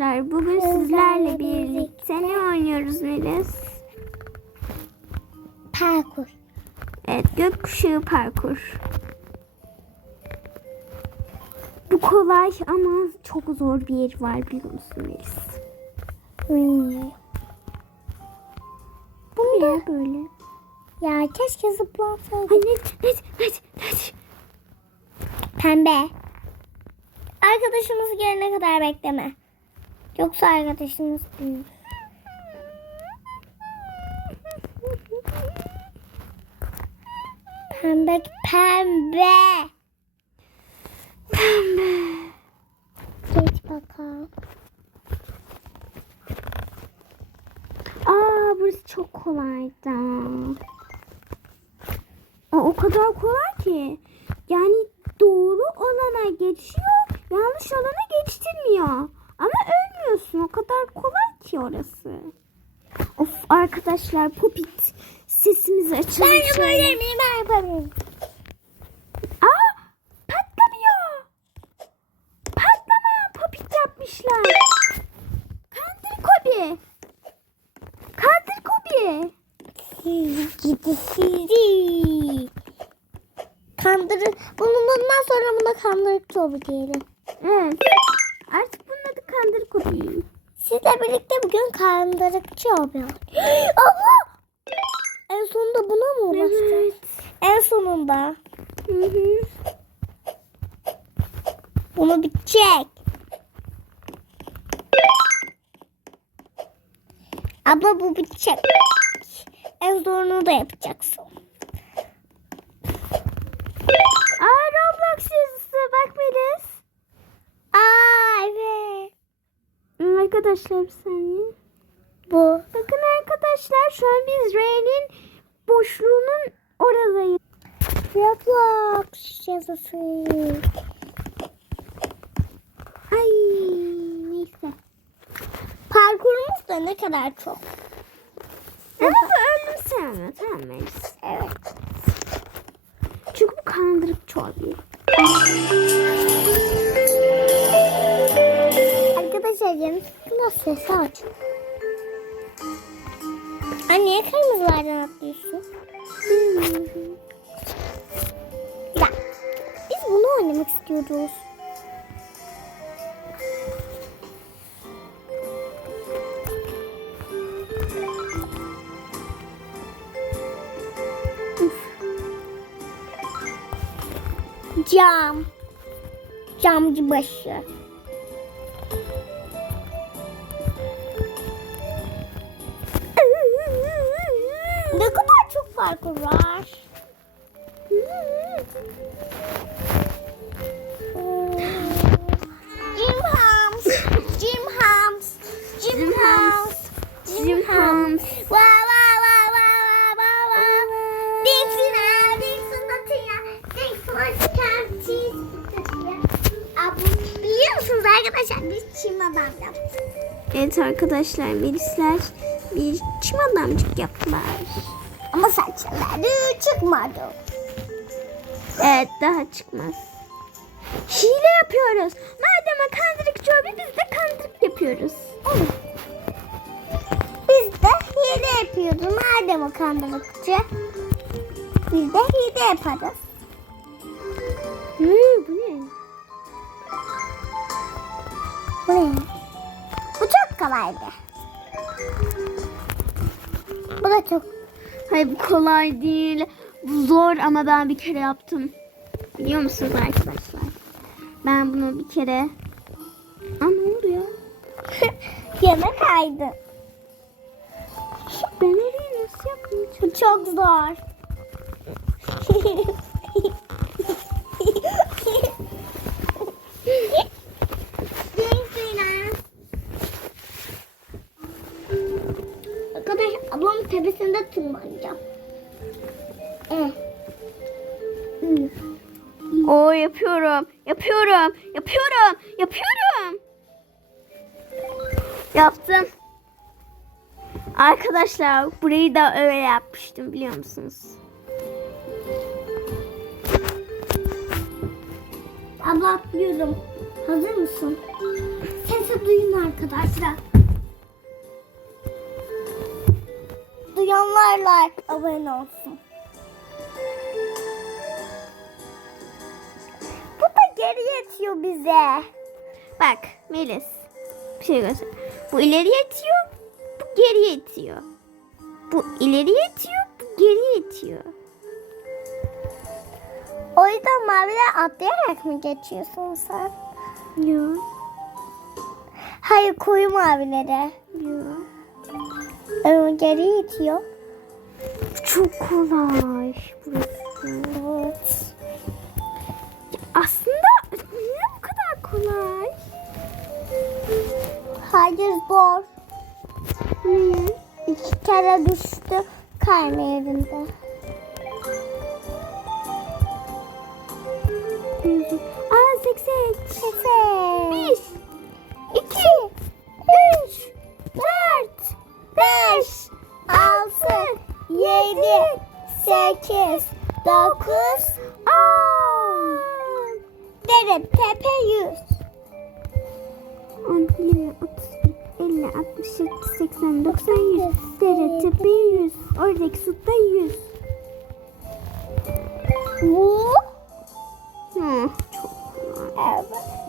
arkadaşlar bugün sizlerle birlikte ne oynuyoruz Melis? Parkur. Evet gökkuşağı parkur. Bu kolay ama çok zor bir yer var biliyor musun Melis? Hmm. Bu ne böyle? Ya keşke zıplasaydım. Ay ne, ne, ne, ne, Pembe. Arkadaşımız gelene kadar bekleme. Yoksa arkadaşımız büyür. Pembe, pembe. Pembe. Geç bakalım. Aa burası çok kolaydı. Aa, o kadar kolay ki. Yani doğru olana geçiyor, yanlış olana geçtirmiyor. Ama ölmüyorsun. O kadar kolay ki orası. Of arkadaşlar popit sesimizi açalım. Ben yapabilir miyim? Ben yapabilirim. Aa patlamıyor. Patlamayan popit yapmışlar. Kandır Kobi. Kandır Kobi. Gidi sizi. Kandırı. Bunu bundan sonra buna kandırık çoğu diyelim. Evet. Kobi. Sizle birlikte bugün kandırıkçı oluyor. Allah! En sonunda buna mı ulaşacağız? Evet. En sonunda. Hı hı. Bunu bitecek. Abla bu bitecek. En zorunu da yapacaksın. Aa Roblox yazısı bak Melis. Aa evet. Hmm, Arkadaşlar bir saniye. Bu. Bakın arkadaşlar şu an biz R'nin boşluğunun oradayız. Roblox yazısı. Ay neyse. Parkurumuz da ne kadar çok. Ama bu ölüm sevmiyor tamam Melis. Evet. Çünkü bu kandırıkçı oluyor. Sıkıntı sesi aç. Anne niye kırmızılardan atlıyorsun? Ya biz bunu oynamak istiyoruz. Cam. Camcı başı. Jim Hams, Jim Hams, Jim Hams, Jim Hams. Wow, wow, wow, wow, wow, wow, wow. Dixon, ah, Dixon. Dixon. Cheese atıyor. Abi, Biliyor musunuz arkadaşlar biz çim adam yaptık. Evet arkadaşlar Melisler bir çim adamcık yaptılar. Ama saçları çıkmadı. Evet daha çıkmaz. Hile yapıyoruz. Madem kandırıkçı oluyor biz de kandırık yapıyoruz. Biz de hile yapıyoruz. Madem o kandırıkçı. Biz de hile yaparız. Hı, bu ne? Bu ne? Bu çok kolaydı. Bu da çok. Hayır bu kolay değil. Bu zor ama ben bir kere yaptım. Biliyor musunuz arkadaşlar? Ben bunu bir kere... Aa ne oldu ya? Yemek kaydı. Ben orayı nasıl yaptım? Bu çok zor. Yaptım. Arkadaşlar burayı da öyle yapmıştım biliyor musunuz? Abla atlıyorum. Hazır mısın? Ses Neyse duyun arkadaşlar. Duyanlarla abone olsun. Bu da geri yetiyor bize. Bak Melis. Bir şey göster. Bu ileri yetiyor. Bu geri yetiyor. Bu ileri yetiyor. Bu geri yetiyor. O yüzden maviler atlayarak mı geçiyorsun sen? Yok. Hayır koyu mavilere. Yok. Ama geri yetiyor. Çok kolay burası. Evet. Hayır zor. Niye? İki kere düştü kayma yerinde. Aa seksek. Sekiz. Bir, iki, üç, dört, beş, altı, yedi, sekiz, dokuz, on. dere tepe yüz. 10, 20, 30, 50, 60, 70, 80, 90, 100. Dere, tepe 100. Oradaki sutta 100. Bu. Hı, çok. Evet.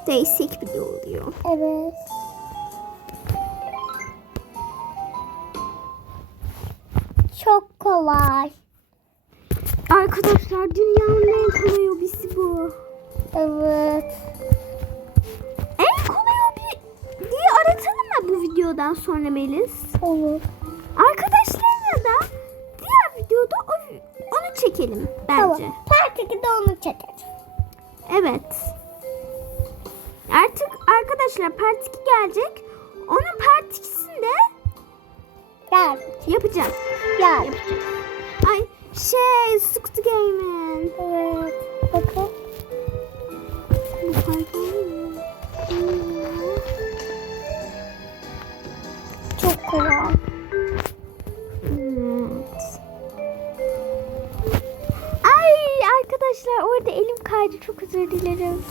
Değsek bile oluyor. Evet. Çok kolay. Arkadaşlar dünyanın en kolay hobisi bu. Evet. Videodan sonra Melis? Olur. Arkadaşlarla da diğer videoda onu çekelim bence. Tamam. Part 2'de onu çekeriz. Evet. Artık arkadaşlar part 2 gelecek. Onun part 2'sinde Gel. yapacağım. Gel. Yapacağım. Ay şey Squid Game'in. Evet. Bakın. Kolay. Evet. Ay arkadaşlar orada elim kaydı çok özür dilerim.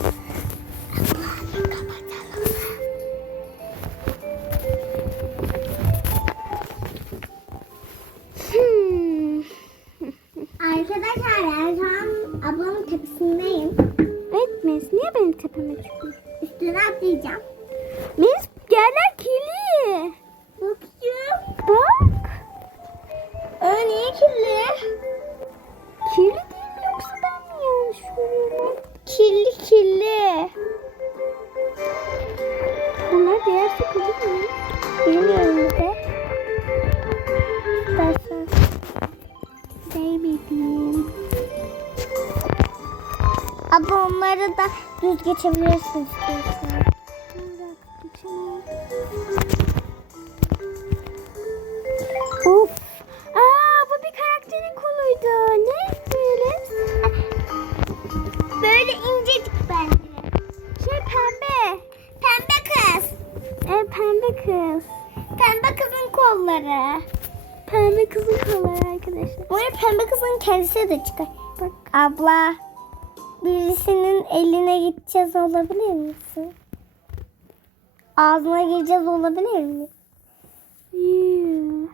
Düz geçebilirsin istiyorsan. Of. Aa bu bir karakterin koluydu. Ne böyle? Böyle incecik bence. Şey pembe. Pembe kız. E, pembe kız. Pembe kızın kolları. Pembe kızın kolları arkadaşlar. Buraya pembe kızın kendisi de çıkar. Bak. Abla. Birisinin eline gideceğiz olabilir misin? Ağzına gireceğiz olabilir mi? Yuh.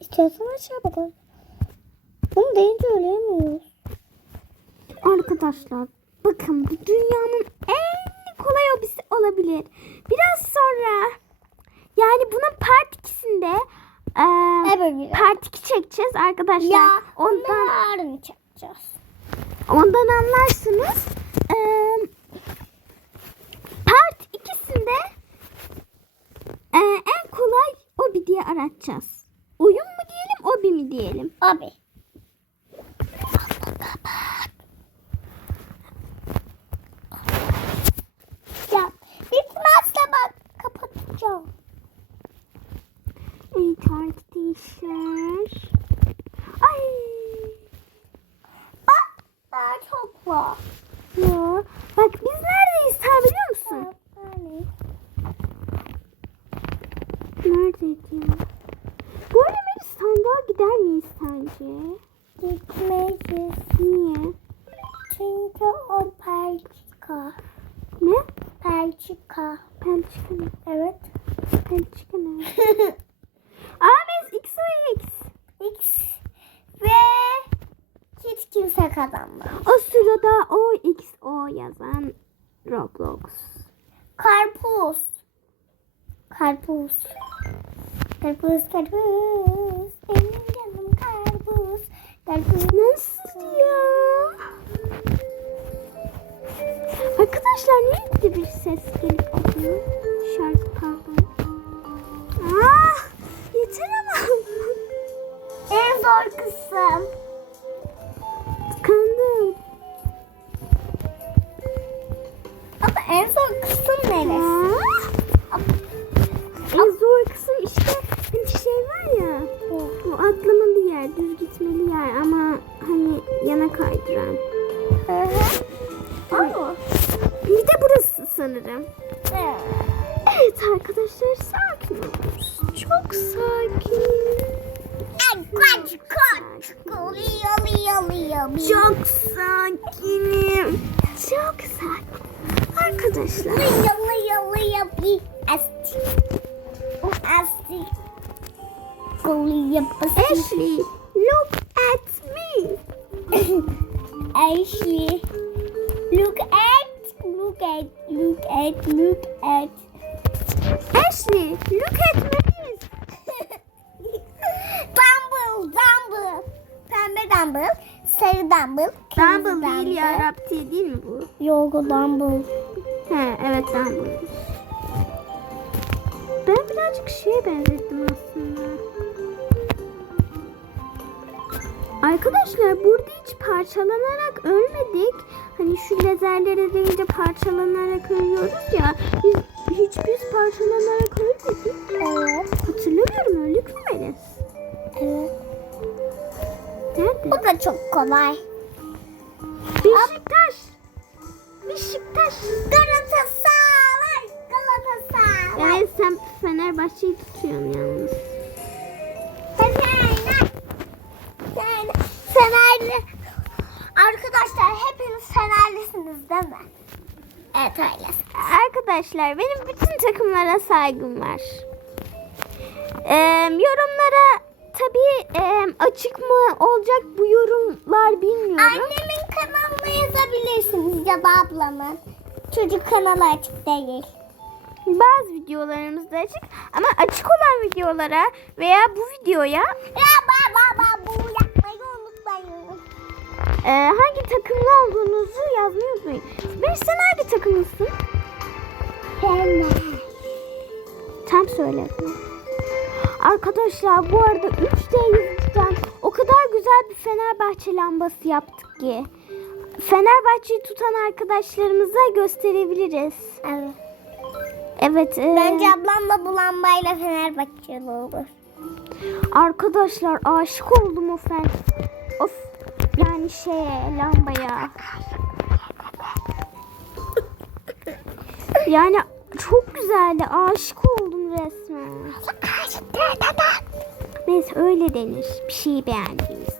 İstiyorsan aşağı bakalım. Bunu deyince ölemiyoruz. Arkadaşlar bakın bu dünyanın en kolay hobisi olabilir. Biraz sonra yani bunun part 2'sinde eee, Öbür biri. part 2 çekeceğiz arkadaşlar. Ya ondan yarın çekeceğiz. ondan anlarsınız. Eee, part 2'sinde eee, en kolay hobi diye aratacağız. Oyun mu diyelim, hobi mi diyelim? Ya bitmezse bak kapatacağım. Evet arkadaşlar. Ay. Bak daha çok var. Ya. Bak biz neredeyiz sen biliyor musun? Yani. Neredeydi ya? Bu arada Melis sandığa gider miyiz sence? Gitmeyiz. Niye? Çünkü İşte o Belçika. Ne? Belçika. Belçika? Evet. Belçika ne? Aa X o X. X ve hiç kimse kazanmadı. O sırada o X o yazan Roblox. Karpuz. Karpuz. Karpuz, karpuz. Benim canım karpuz. Karpuz. Nasıl Niye bir ses gelip alıyor? Evet arkadaşlar sakin. Çok sakin. Kaç kaç. Oluyor. Çok sakinim. Çok sakin. Arkadaşlar. Oluyor. Bir astik. O astik. Oluyor, astik. Ashley, look at me. Ashley. Look at, look at, look at, look at. Ashley, look at me. Dumble, Dumble. Pembe Dumble, sarı Dumble, kırmızı Dumble değil ya, Rapti değil mi bu? Yok o Dumble. He, evet Dumble. Ben birazcık şeye benzettim aslında. Arkadaşlar burada hiç parçalanarak ölmedik. Hani şu lazerlere değince parçalanarak ölüyoruz ya. Biz hiç biz parçalanarak ölmedik. Evet. Hatırlamıyorum öldük mü Melis? Evet. Nerede? Bu da çok kolay. Beşiktaş. Beşiktaş. Galatasaray, Galatasaray. Evet sen Fenerbahçe'yi tutuyorsun yalnız. Fenerler. Fener. Fenerli. Arkadaşlar hepiniz Fenerlisiniz değil mi? Evet öyle. Arkadaşlar benim bütün takımlara saygım var. Ee, yorumlara tabii e, açık mı olacak bu yorumlar bilmiyorum. Annemin kanalına yazabilirsiniz ya da ablamın. Çocuk kanalı açık değil. Bazı videolarımız da açık ama açık olan videolara veya bu videoya Ya baba baba bu yapmayı unutmayın. e, hangi takımlı olduğunuzu yazmayı unutmayın. Bir sen hangi takımlısın? Fener. Tam söyle. Arkadaşlar bu arada 3D yüzden o kadar güzel bir Fenerbahçe lambası yaptık ki. Fenerbahçe'yi tutan arkadaşlarımıza gösterebiliriz. Evet. Evet. e, Bence ablam da bu lambayla Fenerbahçeli olur. Arkadaşlar aşık oldum o fen. Of. Yani şeye lambaya. Yani çok güzeldi. Aşık oldum resmen. Neyse öyle denir. Bir şeyi beğendiğimizde.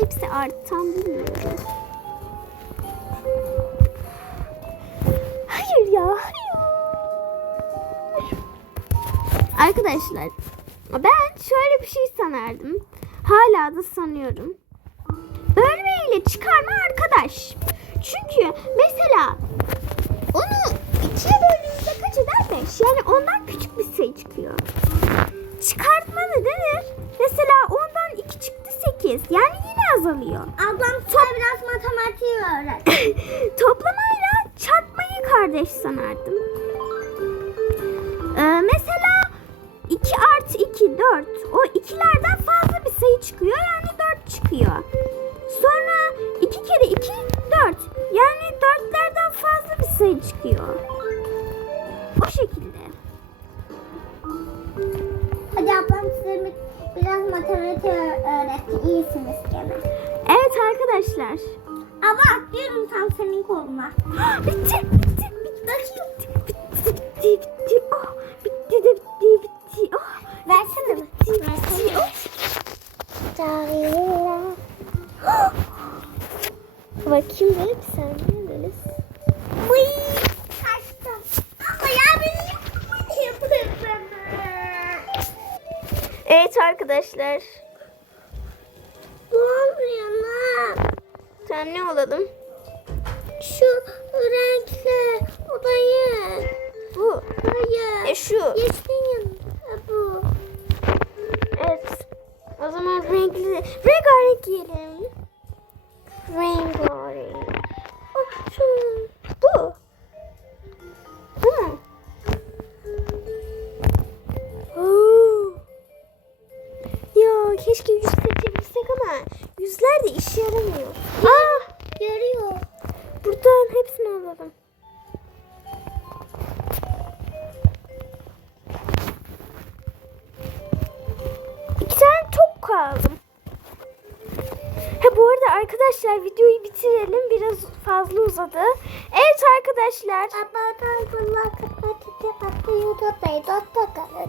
Hepsi artı tam bilmiyorum. Hayır ya hayır. Arkadaşlar ben şöyle bir şey sanardım. Hala da sanıyorum. Bölme çıkarma arkadaş. Çünkü mesela onu ikiye böldüğümüzde kaç eder? Beş. Yani ondan küçük bir sayı çıkıyor. Çıkartma ne denir? Mesela ondan iki çıktı sekiz. Yani yine azalıyor. Ablam sana biraz matematiği öğret. Toplamayla çarp kardeş sanardım. Ee, mesela 2 artı 2 4. O ikilerden fazla bir sayı çıkıyor yani 4 çıkıyor. Sonra 2 kere 2 4. Yani 4'lerden fazla bir sayı çıkıyor. O şekilde. Hadi ablam size bir- biraz matematik öğretti. İyisiniz gene. Arkadaşlar. Ama atlıyorum tam senin koluna. bitti, bitti, bitti, bitti, bitti, bitti, bitti, oh, bitti de bitti, bitti, oh, Versene mi? bitti, oh. Bakayım böyle bir saniye böyle. Uy, kaçtım. Ama ya beni yapıyorsun. Evet arkadaşlar. Ne oluyor lan? Sen ne olalım? Şu renkli odayı. Bu. Hayır. E şu. Yeşilin bu. Evet. O zaman renkli, rengarenk giyelim. Rengarenk. Oh, şu. Bu. Bu mu? Yüzler de işe yaramıyor. Aa, Görüyor. buradan hepsini alalım. İki tane top kaldım. Ha bu arada arkadaşlar videoyu bitirelim. Biraz fazla uzadı. Evet arkadaşlar. Kapatacak. Atıyor da da da da.